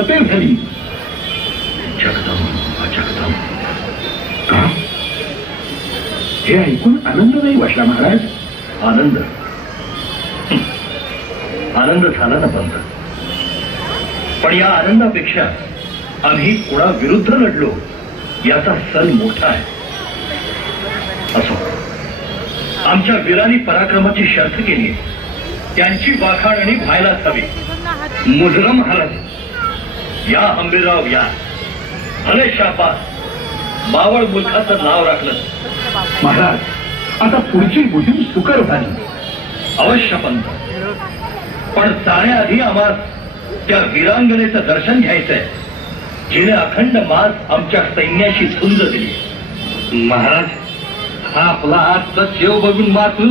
फतेह झाली. जगदंब जगदंब. का हे ऐकून आनंद नाही वाटला महाराज? आनंद आनंद झाला ना पंत, पण या आनंदापेक्षा आम्ही कोणा विरुद्ध लढलो याचा सण मोठा आहे. असो, आमच्या वीरांनी पराक्रमाची शर्थ केली, त्यांची वाखाणणी व्हायलाच हवी. मुजरा महाराज. या हंबीरराव या. भले शापा मावळ मुलखाचं नाव राखलं. महाराज, आता पुढची मोहीम सुकर झाली. अवश्य पंत, पण जाण्याआधी आम्हाला त्या वीरांगनेचं दर्शन घ्यायचंय जिने अखंड मास आमच्या सैन्याशी झुंज दिली. महाराज, हा आपला आजचा शेव बघून मात्र